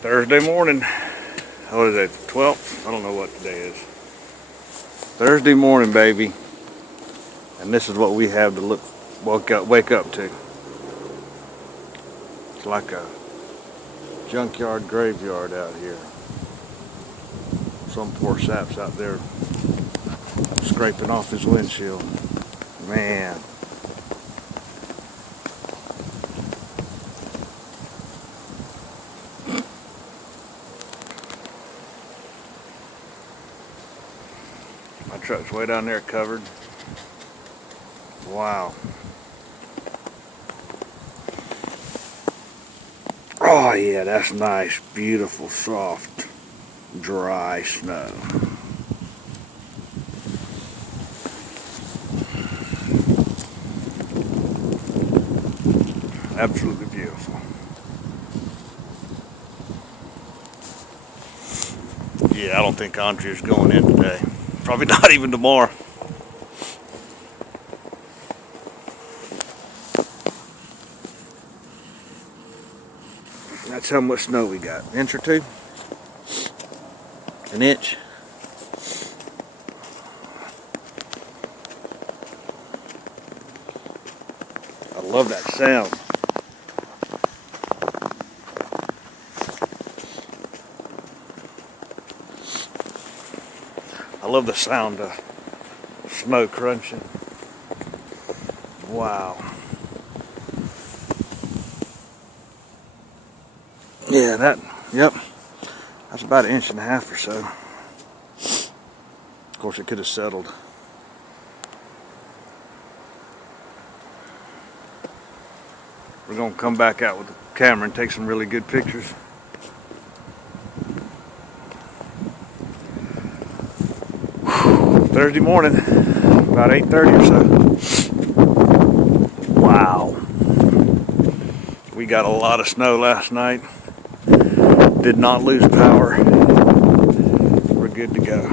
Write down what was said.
Thursday morning. What is it, 12th? I don't know what today is. Thursday morning, baby. And this is what we have to wake up to. It's like a junkyard graveyard out here. Some poor sap's out there scraping off his windshield. Man. My truck's way down there covered. Wow. Oh yeah, that's nice, beautiful, soft, dry snow. Absolutely beautiful. Yeah, I don't think Andrea's going in today. Probably not even tomorrow. That's how much snow we got. An inch or two? An inch? I love that sound. I love the sound of snow crunching. Wow. Yeah, that's about an inch and a half or so. Of course, it could have settled. We're gonna come back out with the camera and take some really good pictures. Thursday morning, about 8:30 or so. Wow. We got a lot of snow last night. Did not lose power. We're good to go.